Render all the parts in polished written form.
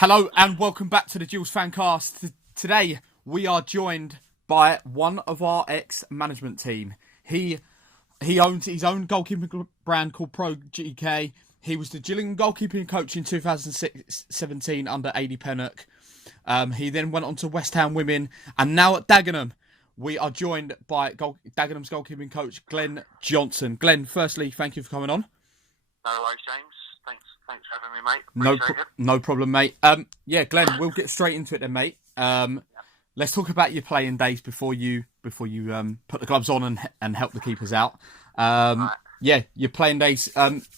Hello and welcome back to the Gills Fancast. Today we are joined by one of our ex-management team. He owns his own goalkeeping brand called Pro GK. He was the Gillingham goalkeeping coach in 2017 under Adi Pennock. He then went on to West Ham Women, and now at Dagenham we are joined by Dagenham's goalkeeping coach Glen Johnson. Glen, firstly, thank you for coming on. No worries, James. Thanks for having me, mate. No problem, mate. Glenn, we'll get straight into it then, mate. Let's talk about your playing days before you put the gloves on and help the keepers out. Right. Yeah, your playing days.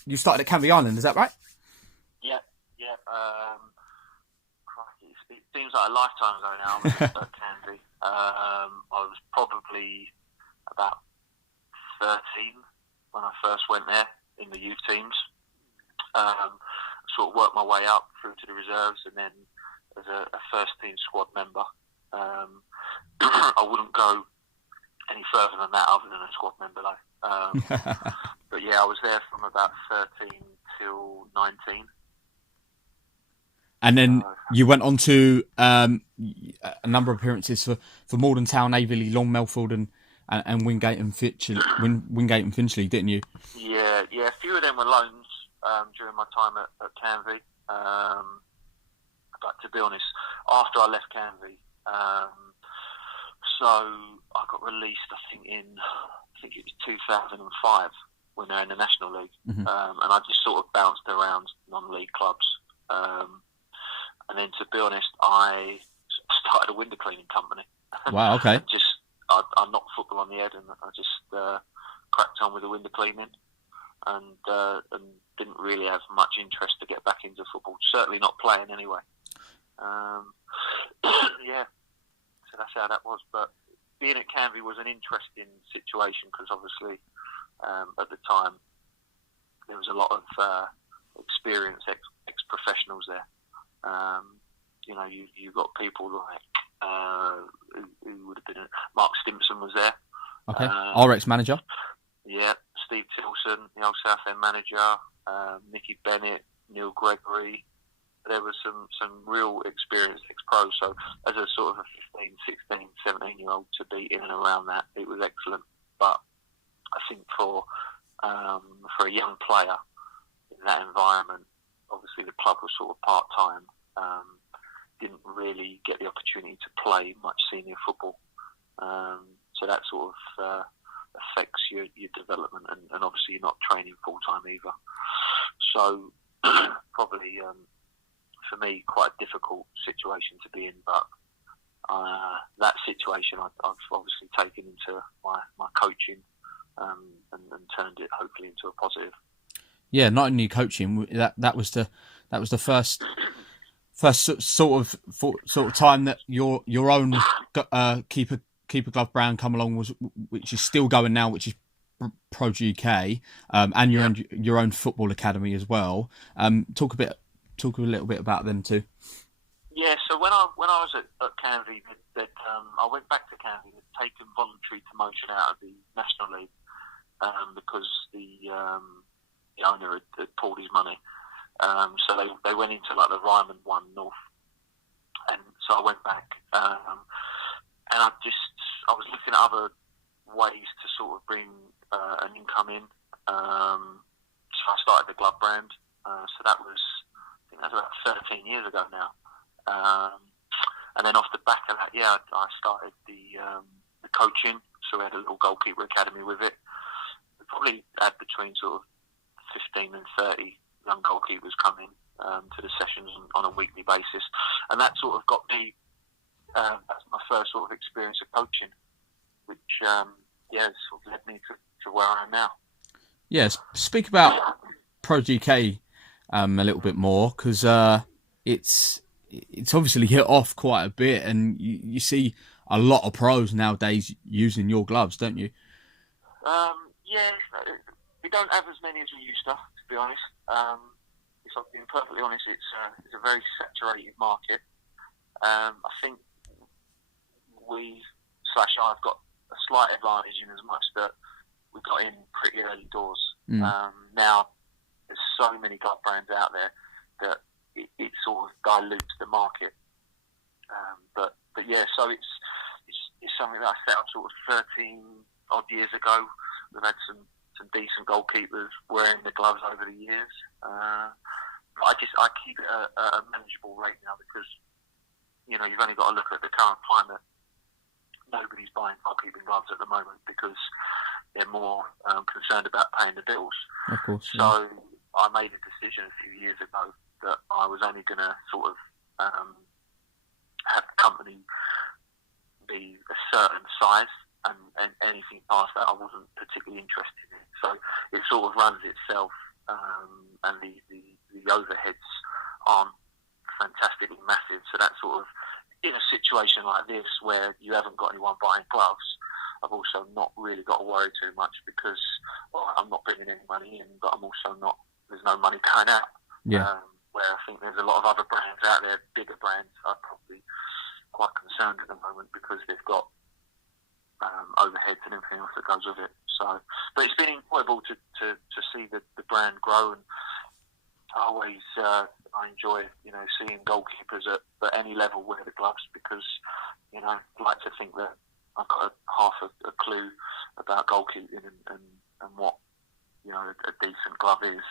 You started at Canvey Island, is that right? Yeah. Crikey, it seems like a lifetime ago now. I was at Canvey. I was probably about 13 when I first went there in the youth teams. Sort of worked my way up through to the reserves, and then as a first team squad member. I wouldn't go any further than that other than a squad member though. But yeah, I was there from about 13 till 19. And then you went on to a number of appearances for Malden Town, Aveley, Long Melford and Wingate and Finchley, didn't you? Yeah. A few of them were loans during my time at Canvey. But to be honest, after I left Canvey, so I got released, I think it was 2005 when they're in the National League. Mm-hmm. And I just sort of bounced around non-league clubs. And then to be honest, I started a window cleaning company. Wow, okay. I knocked football on the head and I just cracked on with the window cleaning and didn't really have much interest to get back into football, certainly not playing anyway. Yeah, so that's how that was. But being at Canvey was an interesting situation because obviously at the time there was a lot of experienced ex-professionals there. You got people like who would have been Mark Stimpson was there. Okay, our ex-manager. Yeah, Steve Tilson, the old Southend manager, Nicky Bennett, Neil Gregory. There was some real experienced ex-pros. So as a sort of a 15, 16, 17-year-old to be in and around that, it was excellent. But I think for a young player in that environment, obviously the club was sort of part-time, didn't really get the opportunity to play much senior football. So that sort of affects your development, and obviously you're not training full-time either. So probably for me quite a difficult situation to be in, but that situation I've obviously taken into my coaching and turned it hopefully into a positive. Yeah, not only coaching, that was the first sort of time that your own keeper glove brand come along, which is still going now, which is Pro GK, and your own football academy as well. Talk a little bit about them too. Yeah, so when I was at Canvey, I went back to Canvey. They'd taken voluntary promotion out of the National League because the owner had pulled his money. So they went into like the Ryman 1 North, and so I went back, and I was looking at other ways to sort of bring an income in. So I started the glove brand. So that was, I think that's about 13 years ago now. And then off the back of that, I started the coaching. So we had a little goalkeeper academy with it. We probably had between sort of 15 and 30 young goalkeepers coming to the sessions on a weekly basis, and that sort of got me. That's my first sort of experience of coaching, which sort of led me to where I am now. Yes, speak about Pro GK a little bit more, because it's obviously hit off quite a bit, and you see a lot of pros nowadays using your gloves, don't you? We don't have as many as we used to be honest. If I'm being perfectly honest, it's a very saturated market. I think I've got a slight advantage in as much that we got in pretty early doors. Now there's so many glove brands out there that it sort of of dilutes the market. But yeah, so it's something that I set up sort of 13 odd years ago. We've had some decent goalkeepers wearing the gloves over the years. But I keep it at a manageable rate now because, you know, you've only got to look at the current climate. Nobody's buying goalkeeping gloves at the moment because they're more concerned about paying the bills. Of course. Yeah. So I made a decision a few years ago that I was only going to sort of have the company be a certain size, and anything past that I wasn't particularly interested in. So it sort of runs itself, and the overheads aren't fantastically massive. So that sort of, in a situation like this where you haven't got anyone buying gloves, I've also not really got to worry too much because, well, I'm not bringing any money in, but I'm also not, there's no money going out. Yeah. Where I think there's a lot of other brands out there, bigger brands, are probably quite concerned at the moment because they've got overheads and everything else that goes with it. So, but it's been enjoyable to see the brand grow, and I enjoy, you know, seeing goalkeepers at any level wear the gloves because, you know, I like to think that I've got half a clue about goalkeeping and what, you know, a decent glove is.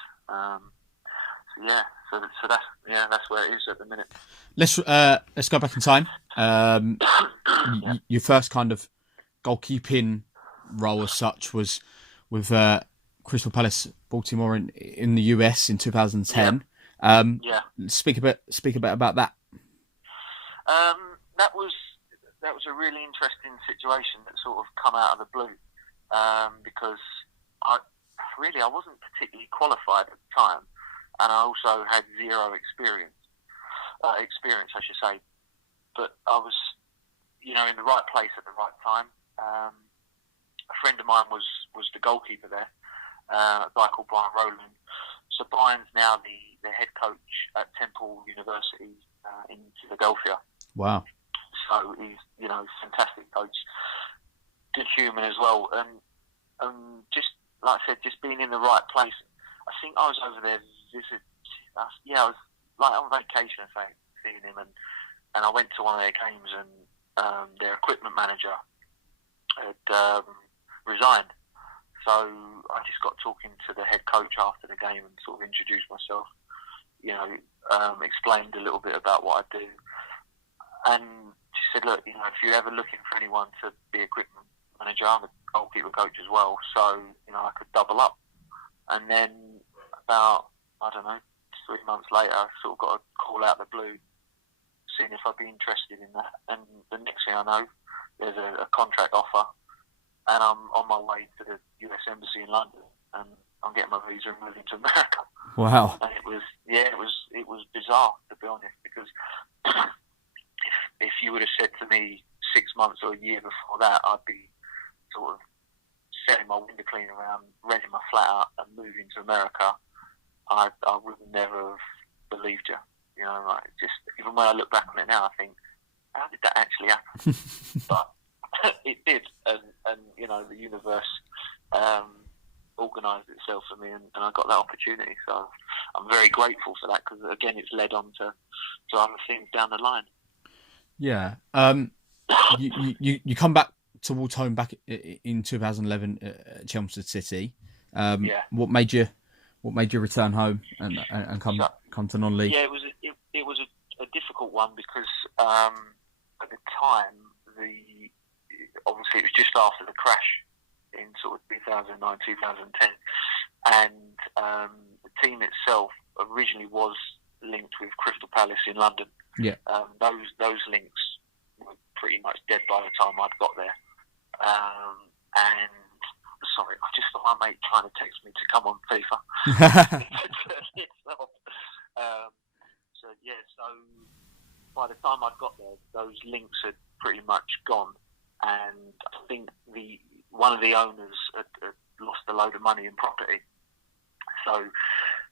So that's where it is at the minute. Let's go back in time. Your first kind of goalkeeping role as such was with Crystal Palace Baltimore in the US in 2010. Speak a bit about that. That was a really interesting situation that sort of come out of the blue, because I wasn't particularly qualified at the time, and I also had zero experience, I should say. But I was, you know, in the right place at the right time. A friend of mine was the goalkeeper there, a guy called Brian Rowland. So Brian's now the head coach at Temple University in Philadelphia. Wow. So he's, you know, fantastic coach, good human as well, and just like I said, just being in the right place. I think I was over there I was like on vacation, I think, seeing him, and I went to one of their games, and their equipment manager had resigned. So I just got talking to the head coach after the game and sort of introduced myself, you know, explained a little bit about what I do, and she said, look, you know, if you're ever looking for anyone to be equipment manager, I'm a goalkeeper coach as well, so, you know, I could double up. And then about, I don't know, 3 months later, I sort of got a call out of the blue, seeing if I'd be interested in that. And the next thing I know, there's a contract offer, and I'm on my way to the US Embassy in London, and I'm getting my visa and moving to America. Wow. And it was bizarre, to be honest, because if you would have said to me 6 months or a year before that, I'd be sort of setting my window cleaner around, renting my flat out and moving to America, I would never have believed you. You know, like, just even when I look back on it now, I think, how did that actually happen? But it did, and you know, the universe organised itself for me, and I got that opportunity. So I'm very grateful for that, because again, it's led on to other things down the line. Yeah. You come back towards home back in 2011 at Chelmsford City. What made you return home and come to non-league? Yeah, it was a difficult one because at the time obviously it was just after the crash in sort of 2009, 2010, and the team itself originally was linked with Crystal Palace in London. Yeah. Those links were pretty much dead by the time I'd got there. And sorry, I just thought my mate trying to text me to come on FIFA. So by the time I'd got there, those links had pretty much gone, and I think one of the owners had lost a load of money in property, so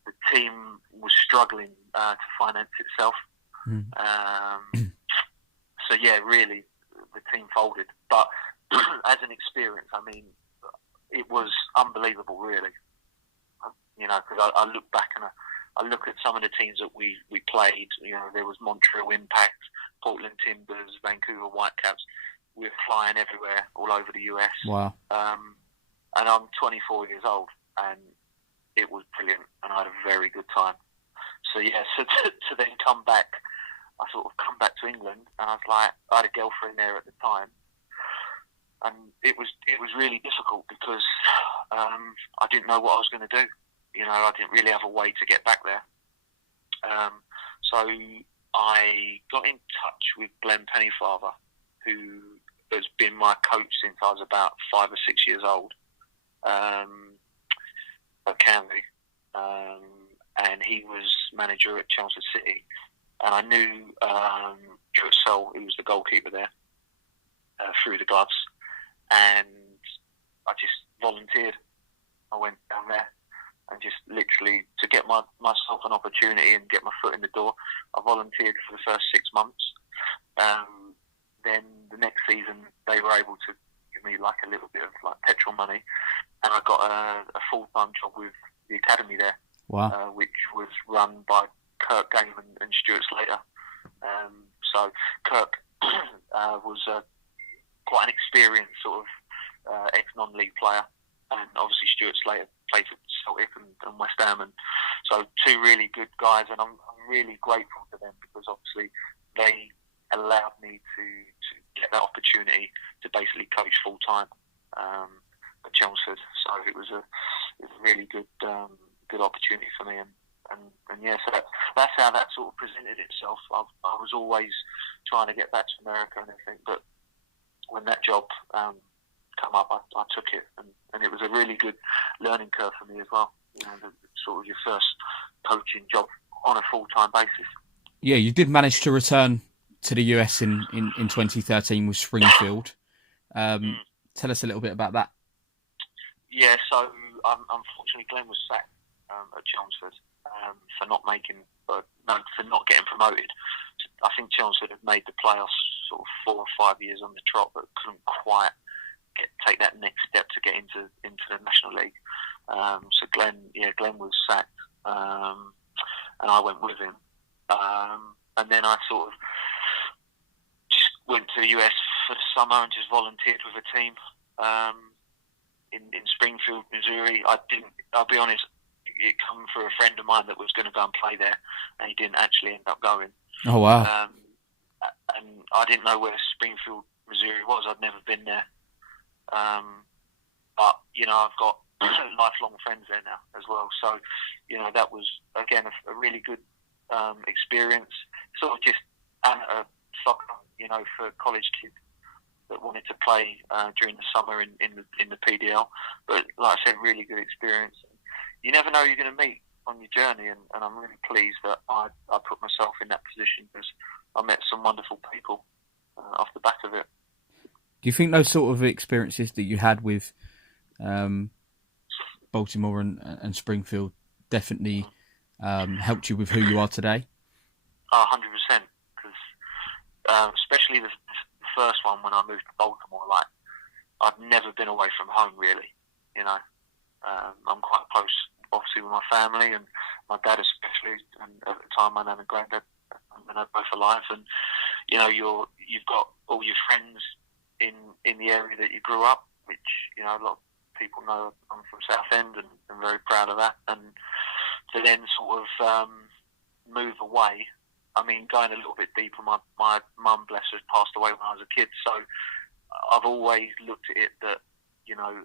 the team was struggling to finance itself. So yeah, really, the team folded. But as an experience, I mean, it was unbelievable, really. You know, because I look back and I look at some of the teams that we played. There was Montreal Impact, Portland Timbers, Vancouver Whitecaps. We were flying everywhere, all over the US. Wow. And I'm 24 years old, and it was brilliant, and I had a very good time. So to then come back, I sort of come back to England, and I had a girlfriend there at the time, and it was really difficult because I didn't know what I was going to do. I didn't really have a way to get back there. So I got in touch with Glen Pennyfather, who has been my coach since I was about 5 or 6 years old, at Canvey. And he was manager at Chelmsford City. And I knew Stuart Searle, who was the goalkeeper there, through the gloves. And I just volunteered. I went down there and just literally, to get myself an opportunity and get my foot in the door, I volunteered for the first 6 months. Then the next season, they were able to give me like a little bit of like petrol money, and I got a full-time job with the academy there. Wow. Which was run by Kirk Game and Stuart Slater. So Kirk was quite an experienced sort of ex-non-league player, and obviously Stuart Slater played for Celtic and West Ham, and so two really good guys, and I'm really grateful to them because obviously they allowed me to get that opportunity to basically coach full-time at Chelmsford. So it was a really good opportunity for me, and so that's how that sort of presented itself. I was always trying to get back to America and everything, but when that job come up, I took it, and it was a really good learning curve for me as well. Sort of your first coaching job on a full-time basis. Yeah, you did manage to return to the US in 2013 with Springfield. Tell us a little bit about that. Yeah, so unfortunately Glen was sacked at Chelmsford for not getting promoted. I think Chelmsford had made the playoffs sort of 4 or 5 years on the trot, but couldn't quite take that next step to get into the National League. So Glen was sacked, and I went with him. And then I sort of just went to the US for the summer and just volunteered with a team in Springfield, Missouri. I'll be honest, it come through a friend of mine that was going to go and play there, and he didn't actually end up going. Oh, wow. And I didn't know where Springfield, Missouri was. I'd never been there. But, I've got lifelong friends there now as well. So, that was, again, a really good experience. Sort of just amateur soccer, for college kids that wanted to play during the summer in the PDL. But, like I said, really good experience. You never know who you're going to meet on your journey, and I'm really pleased that I put myself in that position because I met some wonderful people off the back of it. Do you think those sort of experiences that you had with Baltimore and Springfield definitely helped you with who you are today? 100%, because especially the first one when I moved to Baltimore, I'd never been away from home really. I'm quite close, obviously, with my family and my dad especially, and at the time my nan and granddad, and they're both alive, and you've got all your friends in the area that you grew up, which a lot of people know I'm from Southend, and I'm very proud of that. And to then sort of move away, going a little bit deeper, my mum, bless her, passed away when I was a kid, so I've always looked at it that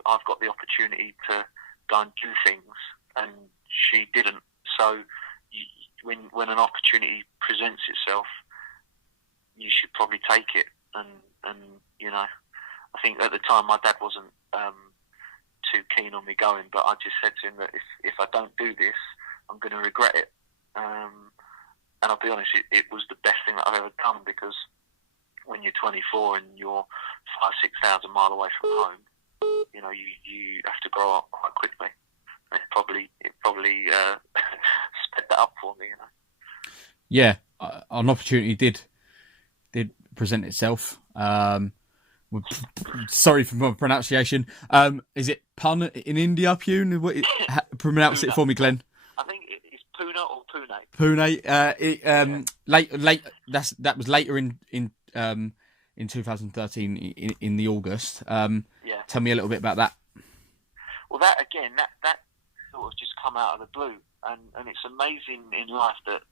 I've got the opportunity to go and do things, and she didn't. So when an opportunity presents itself, you should probably take it. And I think at the time my dad wasn't too keen on me going, but I just said to him that if I don't do this, I'm going to regret it. And I'll be honest, it was the best thing that I've ever done, because when you're 24 and you're 5,000-6,000 miles away from home, you have to grow up quite quickly. And it probably sped that up for me. Yeah, an opportunity did present itself. Sorry for my pronunciation. Is it Pun in India, Pune? Pronounce it for me, Glenn. I think it's Pune or Pune. Late. That was later in 2013 in the August. Yeah. Tell me a little bit about that. Well, that sort of just come out of the blue, and it's amazing in life that,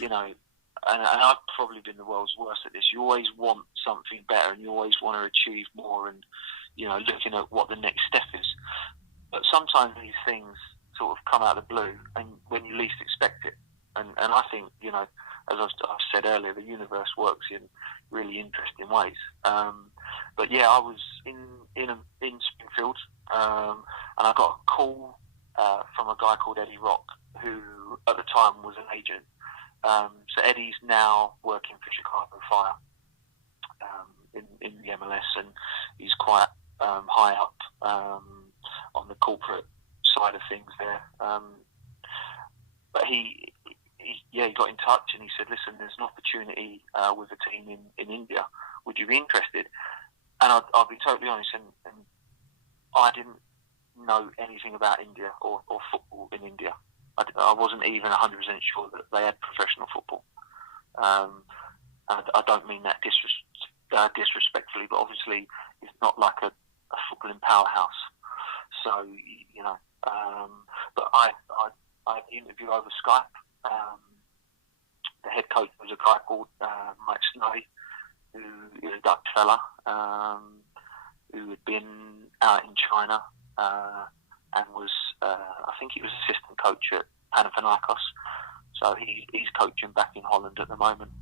you know, and I've probably been the world's worst at this. You always want something better, and you always want to achieve more, and, you know, looking at what the next step is. But sometimes these things sort of come out of the blue, and when you least expect it. And I think, you know, as I've said earlier, the universe works in really interesting ways. But yeah, I was in Springfield, and I got a call from a guy called Eddie Rock, who at the time was an agent. So Eddie's now working for Chicago Fire in the MLS, and he's quite high up on the corporate side of things there. But he got in touch and he said, listen, there's an opportunity with a team in India. Would you be interested? And I'll be totally honest, and I didn't know anything about India or football in India. I wasn't even 100% sure that they had professional football. I don't mean that disrespectfully, but obviously it's not like a footballing powerhouse. So, you know, but I had the interview over Skype. The head coach was a guy called Mike Snowy, who is a Dutch fella, who had been out in China and was, I think he was assistant coach at Panathinaikos. So he's coaching back in Holland at the moment.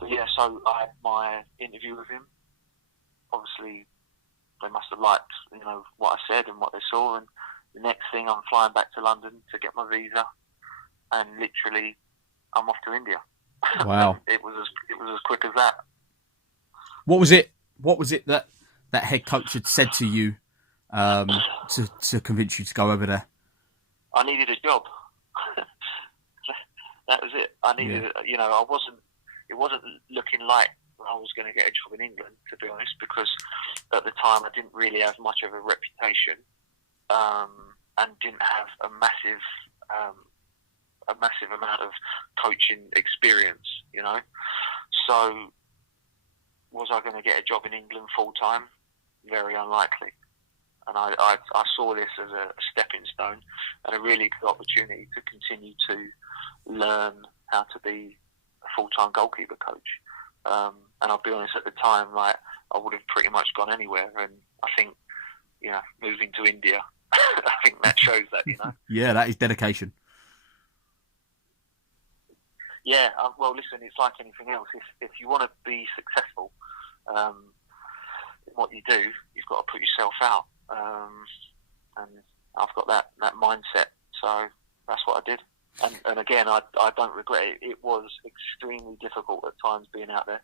But yeah, so I had my interview with him. Obviously, they must have liked, you know, what I said and what they saw. And the next thing, I'm flying back to London to get my visa, and literally, I'm off to India. Wow! it was as quick as that. What was it that head coach had said to you to convince you to go over there? I needed a job. That was it. I needed, you know, it wasn't looking like I was going to get a job in England, to be honest, because at the time I didn't really have much of a reputation, and didn't have a massive amount of coaching experience, you know. So was I going to get a job in England full time? Very unlikely. And I saw this as a stepping stone and a really good opportunity to continue to learn how to be a full-time goalkeeper coach. And I'll be honest, at the time, like, I would have pretty much gone anywhere. And I think, you know, moving to India, I think that shows that, you know. Yeah, that is dedication. Yeah, well, listen, it's like anything else. If you want to be successful in what you do, you've got to put yourself out. And I've got that mindset, so that's what I did. And again, I don't regret it. It was extremely difficult at times being out there,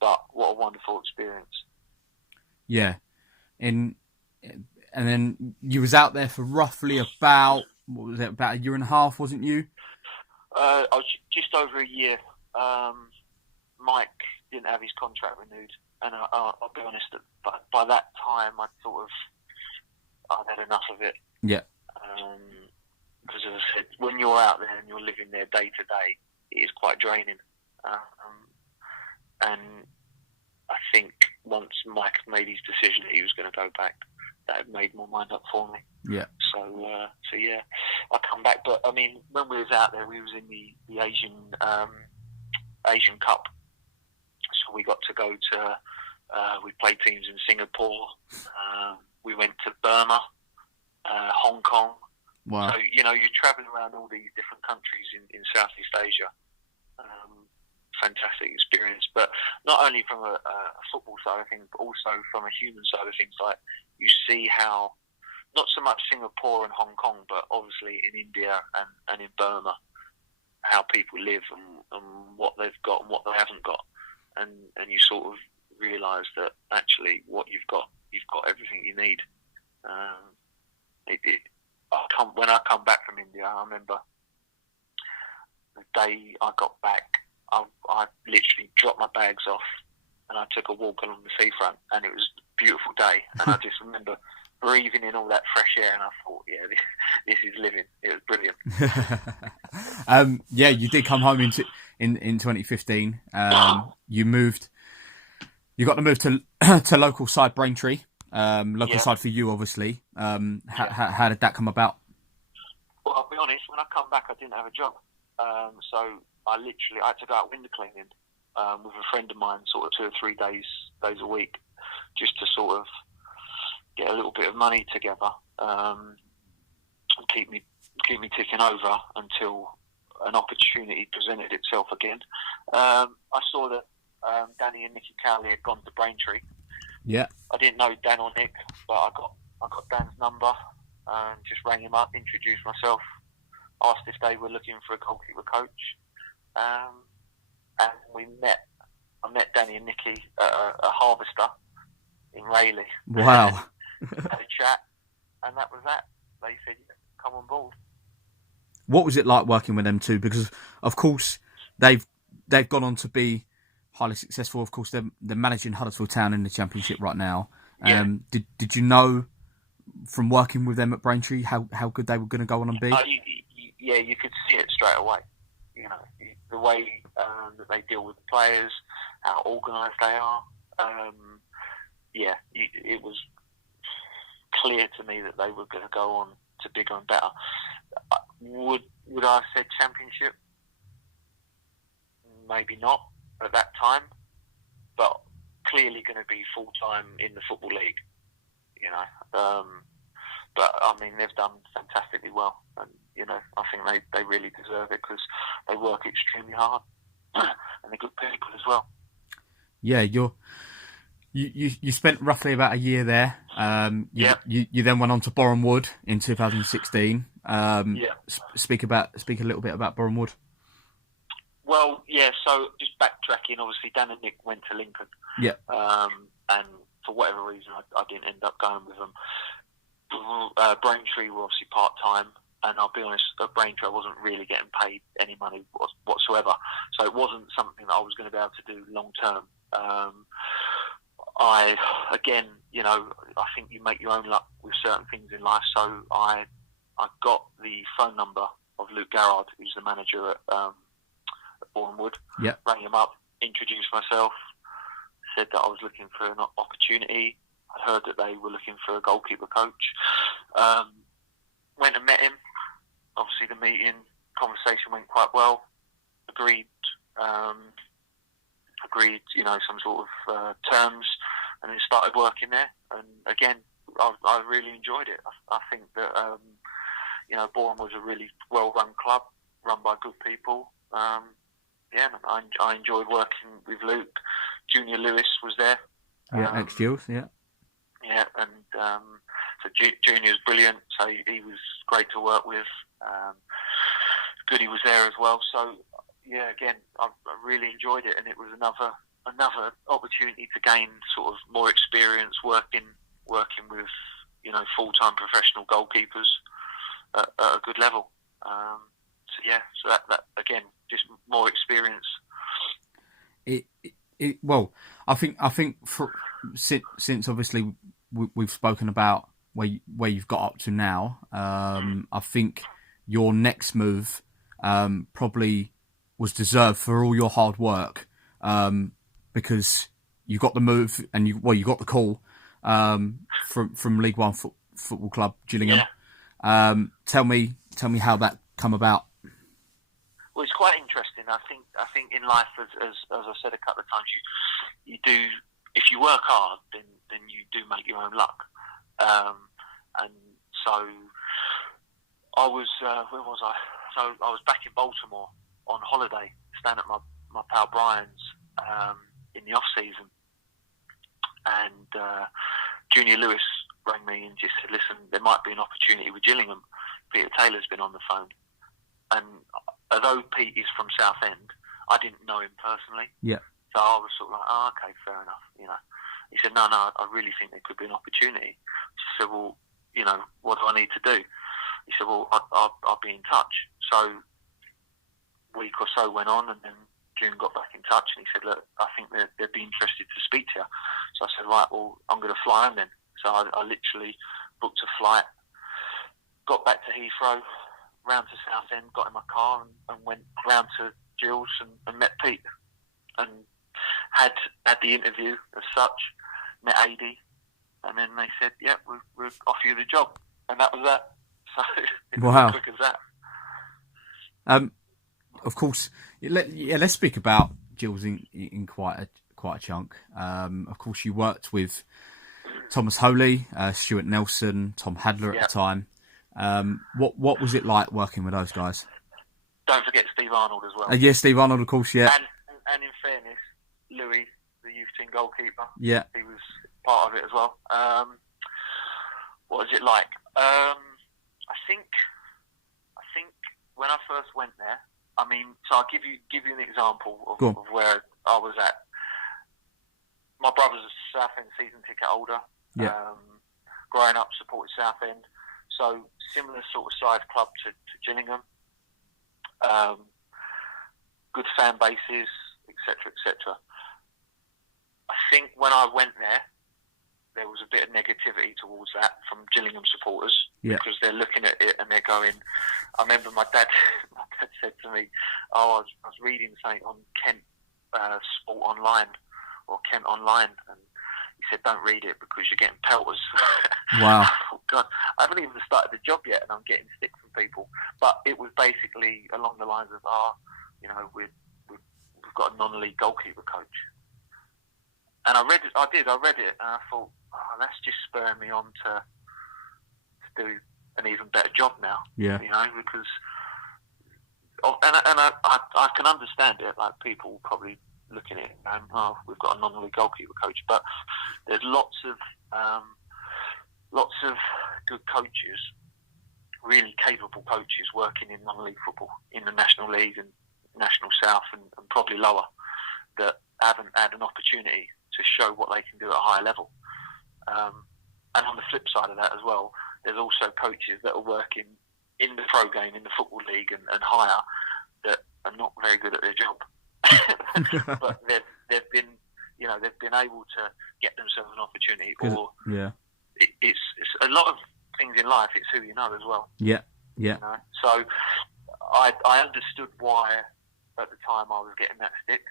but what a wonderful experience. Yeah, and then you was out there for roughly about a year and a half, wasn't you? I was just over a year. Mike didn't have his contract renewed, and I'll be honest, by that time I'd had enough of it. Yeah. Because as I said, when you're out there and you're living there day to day, it is quite draining. And I think once Mike made his decision that he was going to go back, that had made my mind up for me. Yeah. So yeah, I come back. But I mean, when we was out there, we was in the Asian Cup. So we got to go to, we played teams in Singapore. We went to Burma, Hong Kong. Wow. So, you know, you're travelling around all these different countries in Southeast Asia. Fantastic experience. But not only from a football side of things, but also from a human side of things. Like, you see how, not so much Singapore and Hong Kong, but obviously in India and in Burma, how people live and what they've got and what they haven't got. And you sort of realise that actually what you've got everything you need. When I come back from India, I remember the day I got back, I literally dropped my bags off and I took a walk along the seafront, and it was a beautiful day. And I just remember breathing in all that fresh air, and I thought, yeah, this is living. It was brilliant. Yeah, you did come home in 2015. You got to move to to local side Braintree, local side for you, obviously. How did that come about? Well, I'll be honest. When I come back, I didn't have a job, so I had to go out window cleaning with a friend of mine, sort of 2 or 3 days a week, just to sort of get a little bit of money together, and keep me ticking over until an opportunity presented itself again. I saw that Danny and Nicky Cowley had gone to Braintree. Yeah. I didn't know Dan or Nick, but I got Dan's number and just rang him up, introduced myself, asked if they were looking for a goalkeeper coach, and we met. I met Danny and Nicky at a harvester in Rayleigh. Wow. Had a chat, and that was that. They said, yeah, come on board. What was it like working with them two? Because of course they've gone on to be highly successful. Of course they're managing Huddersfield Town in the Championship right now. Yeah. Did you know from working with them at Braintree how good they were going to go on and be? You could see it straight away. You know, the way that they deal with the players, how organised they are. It was clear to me that they were going to go on to bigger and better. Would I have said Championship? Maybe not at that time, but clearly going to be full time in the Football League. You know, but I mean they've done fantastically well, and you know I think they really deserve it because they work extremely hard and they're good people as well. Yeah, you spent roughly about a year there. You then went on to Boreham Wood in 2016. Speak a little bit about Boreham Wood. Well, yeah. So just backtracking. Obviously, Dan and Nick went to Lincoln. Yeah. And for whatever reason, I didn't end up going with them. Braintree were obviously part time, and I'll be honest, at Braintree I wasn't really getting paid any money whatsoever. So it wasn't something that I was going to be able to do long term. I think you make your own luck with certain things in life. So I got the phone number of Luke Garrard, who's the manager at Boreham Wood. Yeah. Rang him up, introduced myself, said that I was looking for an opportunity. I heard that they were looking for a goalkeeper coach. Went and met him. Obviously, the conversation went quite well. Agreed, some sort of terms, and then started working there. And again, I really enjoyed it. I think that Boreham was a really well-run club, run by good people. I enjoyed working with Luke. Junior Lewis was there. Yeah, ex-Gills, yeah. Yeah, and so Junior's brilliant. So he was great to work with. Goody was there as well. So yeah, again, I really enjoyed it, and it was another opportunity to gain sort of more experience working with full-time professional goalkeepers at a good level. So that again, just more experience. I think since obviously we've spoken about where you've got up to now, I think your next move probably was deserved for all your hard work, because you got the move and you got the call from League One Football Club Gillingham. Yeah. Tell me how that come about. Well, it's quite interesting. I think in life, as I've said a couple of times, you do, if you work hard, then you do make your own luck. And so I was where was I? So I was back in Baltimore on holiday, staying at my pal Brian's in the off season, and Junior Lewis rang me and just said, "Listen, there might be an opportunity with Gillingham. Peter Taylor's been on the phone." And although Pete is from Southend, I didn't know him personally. Yeah. So I was sort of like, "Oh, okay, fair enough." He said, "No, I really think there could be an opportunity." I said, "Well, what do I need to do?" He said, "Well, I'll be in touch." So a week or so went on, and then June got back in touch, and he said, "Look, I think they'd be interested to speak to you." So I said, "Right, well, I'm going to fly home then." So I literally booked a flight, got back to Heathrow, round to Southend, got in my car and went round to Gills and met Pete, and had the interview as such, met AD, and then they said, yeah, we'll offer you the job, and that was that. So it was as quick as that. Of course, let's speak about Gills in quite a chunk. Of course, you worked with Thomas Holy, Stuart Nelson, Tom Hadler at the time. What was it like working with those guys? Don't forget Steve Arnold as well. Yeah, Steve Arnold, of course, yeah. And in fairness, Louis, the youth team goalkeeper, yeah, he was part of it as well. What was it like? I think when I first went there, I mean, so I'll give you an example of where I was at. My brother's a Southend season ticket holder. Yeah. Growing up, supported Southend. So similar sort of size club to Gillingham. Good fan bases, etc., etc. I think when I went there was a bit of negativity towards that from Gillingham supporters, because they're looking at it and they're going. I remember my dad said to me, "Oh, I was reading something on Kent Sport Online or Kent Online," and he said, "Don't read it because you're getting pelters." Wow. Oh, God, I haven't even started the job yet, and I'm getting stick from people. But it was basically along the lines of, we've got a non-league goalkeeper coach. And I read it, and I thought, that's just spurring me on to do an even better job now. Yeah. Because, I can understand it. Like, people probably looking at it and, we've got a non-league goalkeeper coach, but there's lots of good coaches, really capable coaches working in non-league football in the National League and National South and probably lower, that haven't had an opportunity to show what they can do at a higher level. And on the flip side of that as well, there's also coaches that are working in the pro game, in the Football League and higher, that are not very good at their job. But they've been able to get themselves an opportunity. Or it's a lot of things in life. It's who you know as well. Yeah. So I understood why at the time I was getting that stick,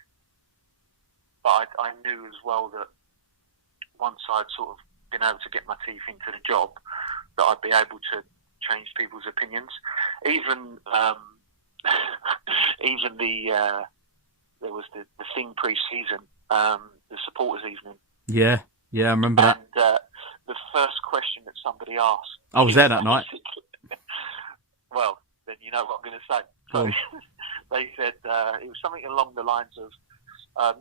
but I knew as well that once I'd sort of been able to get my teeth into the job, that I'd be able to change people's opinions. Even there was the thing pre-season, the supporters evening. Yeah, I remember that. And the first question that somebody asked, I was there that night. Well, then you know what I'm going to say. So they said it was something along the lines of,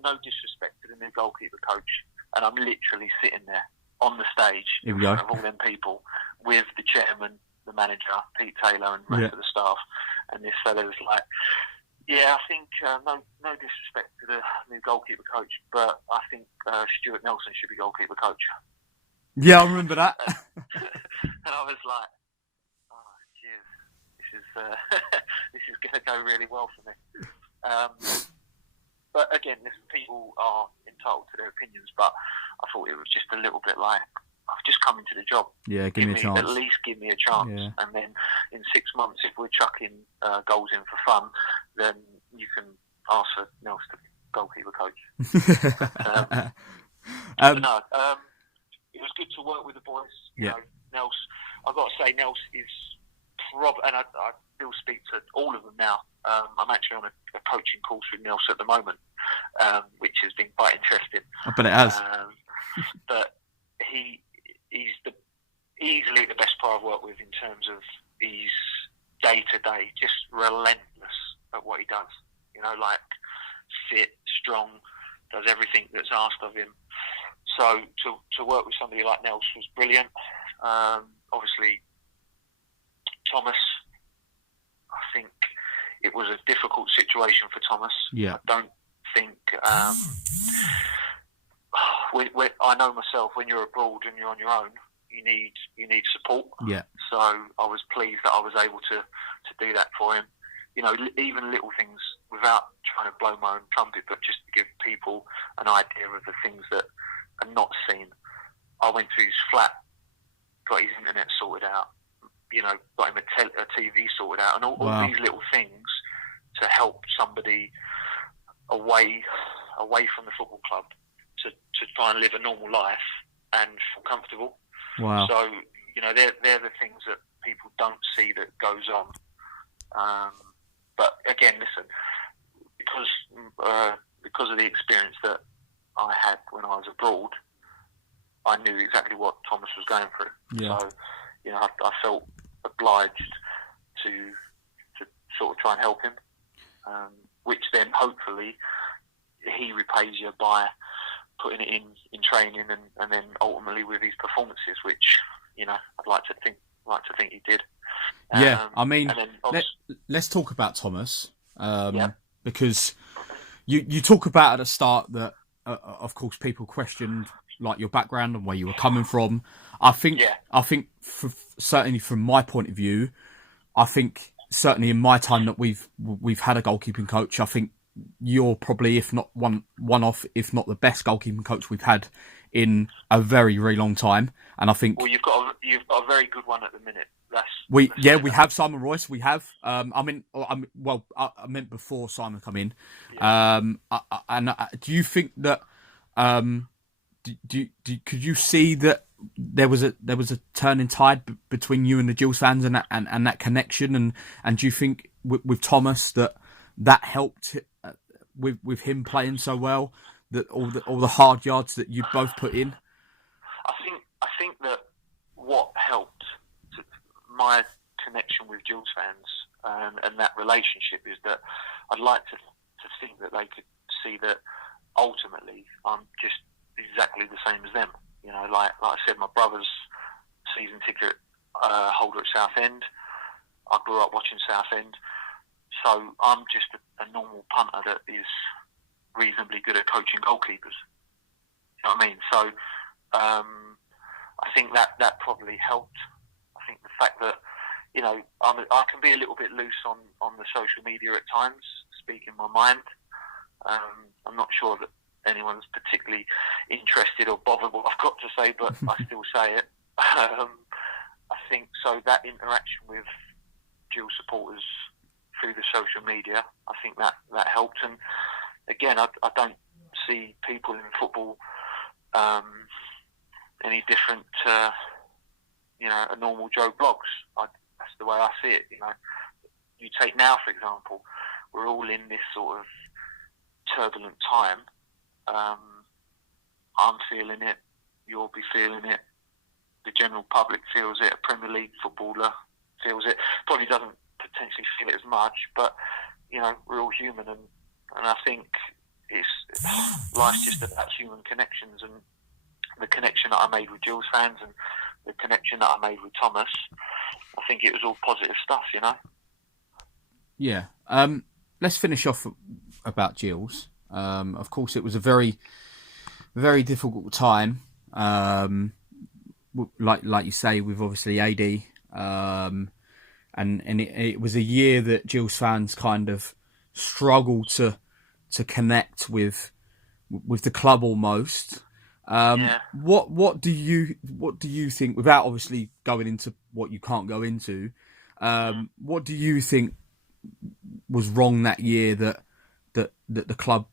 no disrespect to the new goalkeeper coach, and I'm literally sitting there on the stage in front of all them people with the chairman, the manager, Pete Taylor, and the rest of the staff, and this fellow was like, I think no disrespect to the new goalkeeper coach, but I think Stuart Nelson should be goalkeeper coach. Yeah, I remember that. And I was like, oh, jeez, this is going to go really well for me. But again, people are entitled to their opinions, but I thought it was just a little bit like, I've just come into the job. Yeah, give me a chance. At least give me a chance. Yeah. And then in 6 months, if we're chucking goals in for fun, then you can ask for Nels to goalkeeper coach. It was good to work with the boys. You know, Nels, I've got to say, Nels is and I still speak to all of them now. I'm actually on a coaching course with Nels at the moment, which has been quite interesting. I bet it has. But he's easily the best player I've worked with in terms of his day-to-day, just relentless at what he does. Like fit, strong, does everything that's asked of him. So to work with somebody like Nels was brilliant. Obviously, Thomas, I think it was a difficult situation for Thomas. Yeah. I don't think... I know myself, when you're abroad and you're on your own, you need support. Yeah. So I was pleased that I was able to do that for him. Even little things, without trying to blow my own trumpet, but just to give people an idea of the things that are not seen. I went to his flat got his internet sorted out, got him a TV sorted out, and all these little things to help somebody away from the football club to try and live a normal life and feel comfortable. Wow. So, they're the things that people don't see that goes on. But again, listen, because of the experience that I had when I was abroad, I knew exactly what Thomas was going through. Yeah. So, I felt obliged to sort of try and help him, which then hopefully he repays you by putting it in training and then ultimately with his performances, which I'd like to think he did. Yeah, I mean, let's talk about Thomas, because you talk about at the start that of course people questioned like your background and where you were coming from. I think certainly from my point of view, I think certainly in my time that we've had a goalkeeping coach, I think you're probably, if not one off, if not the best goalkeeping coach we've had in a very, very long time. And I think you've got a very good one at the minute. We have Simon Royce. We have. I meant before Simon come in. Yeah. Do you think that? Could you see that there was a turning tide between you and the Gills fans and that connection? And do you think with Thomas that helped with him playing so well, that all the hard yards that you both put in? I think that what helped my connection with Gills fans and that relationship is that I'd like to think that they could see that ultimately I'm just exactly the same as them. Like I said, my brother's season ticket holder at Southend. I grew up watching Southend, so I'm just a normal punter that is reasonably good at coaching goalkeepers. You know what I mean? So I think that probably helped. I think the fact that I can be a little bit loose on the social media at times, speaking my mind. I'm not sure that anyone's particularly interested or bothered what I've got to say, but I still say it. I think so. That interaction with Gills supporters through the social media, I think that helped. And again, I don't see people in football any different to a normal Joe Bloggs. That's the way I see it. You take now, for example, we're all in this sort of turbulent time. I'm feeling it. You'll be feeling it. The general public feels it. A Premier League footballer feels it. Probably doesn't potentially feel it as much, but we're all human, and I think life's just about human connections, and the connection that I made with Gills fans and the connection that I made with Thomas, I think it was all positive stuff, Yeah. Let's finish off about Gills. Of course, it was a very, very difficult time. Like you say, with obviously AD, and it was a year that Gills fans kind of struggled to connect with the club almost. What do you think, without obviously going into what you can't go into, what do you think was wrong that year that the club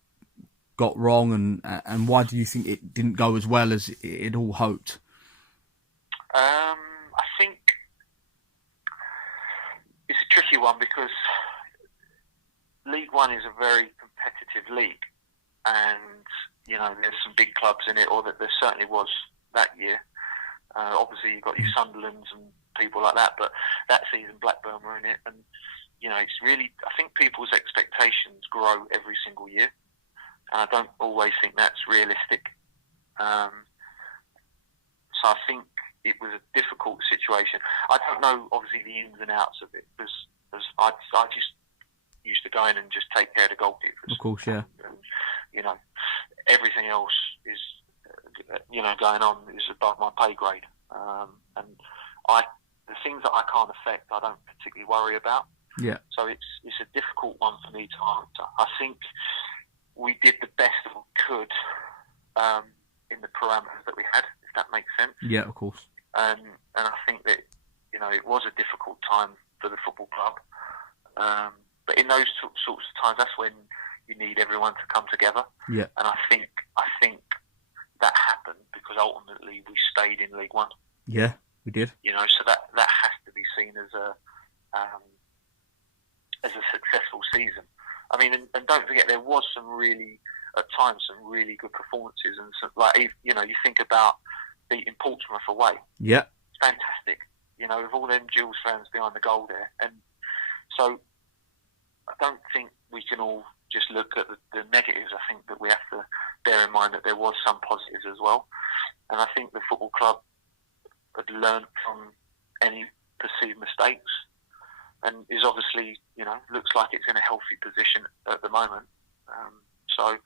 got wrong, and why do you think it didn't go as well as it all hoped? I think it's a tricky one because League One is a very competitive league, and there's some big clubs in it, or that there certainly was that year. Obviously, you've got your Sunderlands and people like that, but that season Blackburn were in it, and it's really, I think people's expectations grow every single year, and I don't always think that's realistic. So I think it was a difficult situation. I don't know, obviously, the ins and outs of it, because I just used to go in and just take care of the goalkeepers. Of course, yeah. And, everything else is, going on is above my pay grade. And the things that I can't affect, I don't particularly worry about. Yeah. So it's a difficult one for me to answer. I think we did the best that we could in the parameters that we had, if that makes sense. Yeah, of course. and I think that it was a difficult time for the football club. But in those sorts of times, that's when you need everyone to come together. Yeah. And I think that happened because ultimately we stayed in League One. Yeah, we did. So that has to be seen as a successful season. I mean, and don't forget there was at times some really good performances, and some, you think about beating Portsmouth away. Yeah. It's fantastic. With all them Gills fans behind the goal there, and so I don't think we can all just look at the negatives. I think that we have to bear in mind that there was some positives as well, and I think the football club had learnt from any perceived mistakes, and is obviously looks like it's in a healthy position at the moment. So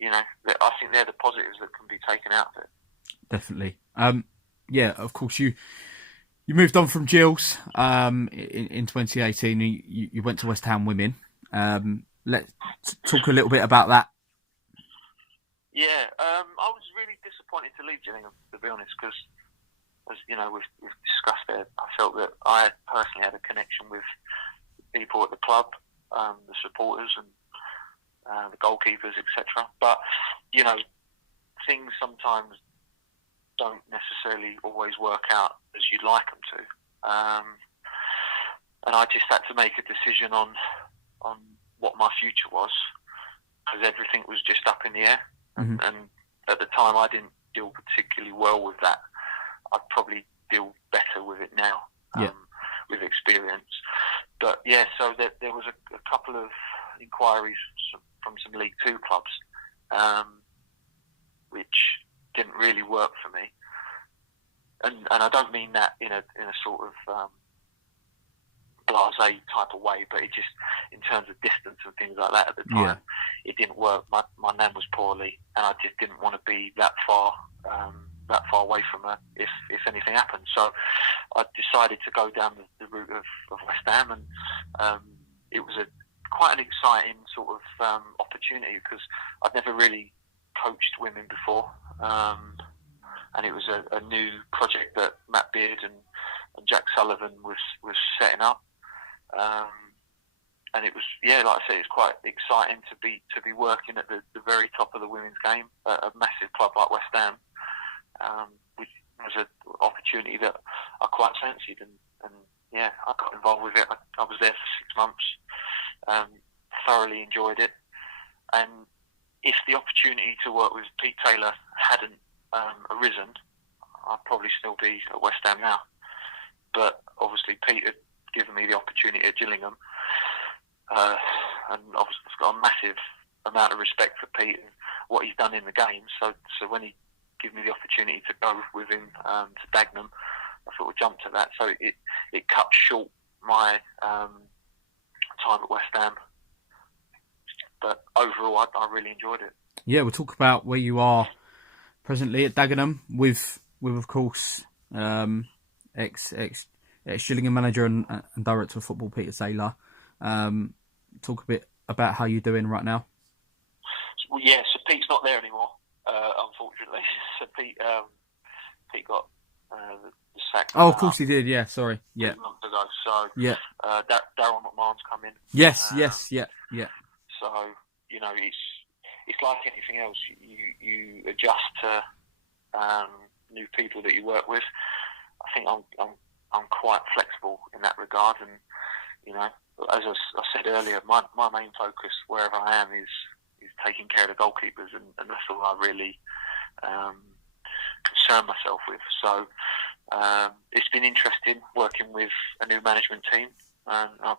I think they're the positives that can be taken out of it. Definitely. Yeah, of course you moved on from Gills in 2018. You went to West Ham Women. Let's talk a little bit about that. Yeah, I was really disappointed to leave Gillingham, to be honest, because as we've discussed there, I felt that I personally had a connection with people at the club, the supporters and the goalkeepers, etc. But things sometimes don't necessarily always work out as you'd like them to, and I just had to make a decision on what my future was, because everything was just up in the air. Mm-hmm. And at the time I didn't deal particularly well with that. I'd probably deal better with it now, with experience. But yeah, so there was a couple of inquiries from some League Two clubs, which didn't really work for me. And I don't mean that in a sort of blasé type of way, but it just, in terms of distance and things like that at the time, it didn't work. My nan was poorly, and I just didn't want to be that far away from her if anything happened. So I decided to go down the route of West Ham, and it was quite an exciting sort of opportunity, because I'd never really coached women before, and it was a new project that Matt Beard and Jack Sullivan was setting up. And it was, like I say, it's quite exciting to be working at the very top of the women's game at a massive club like West Ham, which was an opportunity that I quite fancied, and I got involved with it. I was there for 6 months, thoroughly enjoyed it, and if the opportunity to work with Pete Taylor hadn't arisen, I'd probably still be at West Ham now. But obviously Pete had given me the opportunity at Gillingham, and obviously I've got a massive amount of respect for Pete and what he's done in the game. So when he gave me the opportunity to go with him to Dagenham, I sort of jumped at that. So it cut short my time at West Ham. But overall, I really enjoyed it. Yeah, we'll talk about where you are presently at Dagenham with of course, ex Gillingham manager and director of football Peter Taylor. Talk a bit about how you're doing right now. Well, yeah, so Pete's not there anymore, unfortunately. So Pete got the sack. Oh, of course he did. Yeah, sorry. Yeah. 2 months ago. So yeah, Darryl McMahon's come in. Yes. So it's like anything else. You adjust to new people that you work with. I think I'm quite flexible in that regard, and as I said earlier, my main focus wherever I am is taking care of the goalkeepers, and that's all I really concern myself with. So it's been interesting working with a new management team, and I've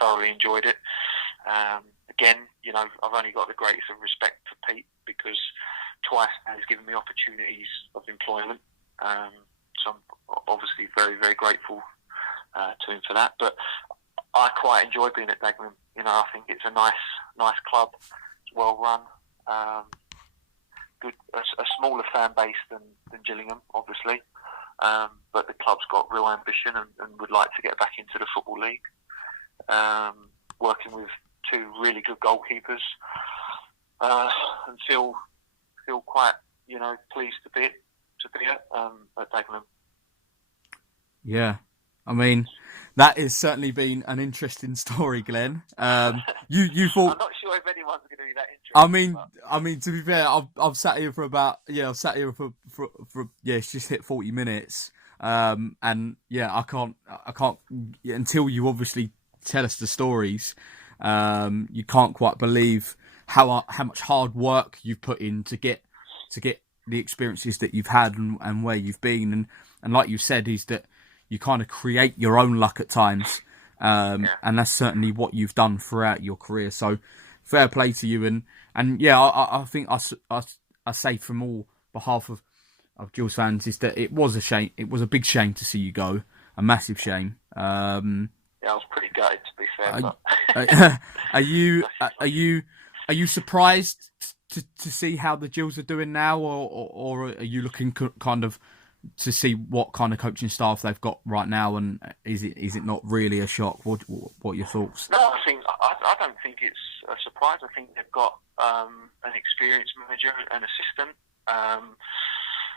thoroughly enjoyed it. Again, I've only got the greatest of respect for Pete, because twice now he's given me opportunities of employment. So I'm obviously very, very grateful to him for that. But I quite enjoy being at Dagenham. I think it's a nice club. It's well run. Good, a smaller fan base than Gillingham, obviously. But the club's got real ambition and would like to get back into the Football League. Working with two really good goalkeepers, and feel quite pleased to be at Dagenham. Yeah, I mean, that has certainly been an interesting story, Glenn. You thought. I'm not sure if anyone's going to be that I interested. mean, But... I mean, to be fair, I've sat here for about I've sat here for it's just hit 40 minutes. And yeah, I can't until you obviously tell us the stories. You can't quite believe how much hard work you've put in to get the experiences that you've had and where you've been, and like you said, is that you kind of create your own luck at times, and that's certainly what you've done throughout your career. So fair play to you, and yeah, I think I say from all behalf of Gills fans is that it was a shame. It was a big shame to see you go, a massive shame. Yeah, I was pretty gutted, to be fair. Are you surprised to see how the Gills are doing now, or are you looking kind of to see what kind of coaching staff they've got right now, and is it not really a shock? What are your thoughts? No, I don't think it's a surprise. I think they've got an experienced manager and assistant.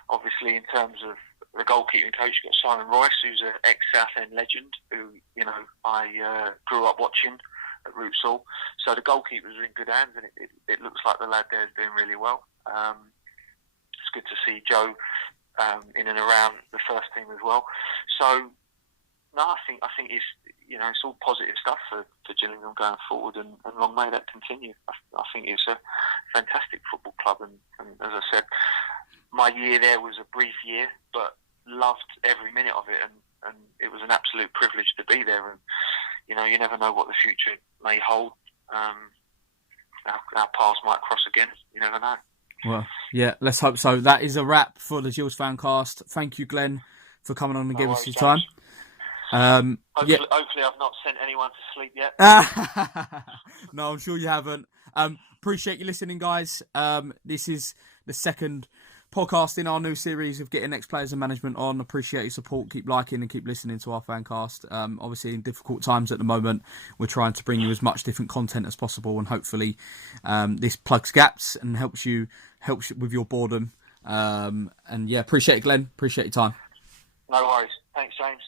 Obviously, in terms of the goalkeeping coach, you've got Simon Royce, who's an ex-Southend legend, who I grew up watching at Rootsall. So the goalkeepers are in good hands, and it looks like the lad there is doing really well. It's good to see Joe in and around the first team as well. So no, I think it's it's all positive stuff for Gillingham going forward, and long may that continue. I think it's a fantastic football club, and as I said, my year there was a brief year, but loved every minute of it, and it was an absolute privilege to be there. And you never know what the future may hold. Our paths might cross again. You never know. Well, yeah, let's hope so. That is a wrap for the Gills Fancast. Thank you, Glenn, for coming on and giving us your time. Hopefully I've not sent anyone to sleep yet. No, I'm sure you haven't. Appreciate you listening, guys. This is the second podcast in our new series of getting ex-players and management on. Appreciate your support. Keep liking and keep listening to our Fancast. Obviously, in difficult times at the moment, we're trying to bring you as much different content as possible, and hopefully this plugs gaps and helps you with your boredom. And yeah, appreciate it, Glenn. Appreciate your time. No worries. Thanks, James.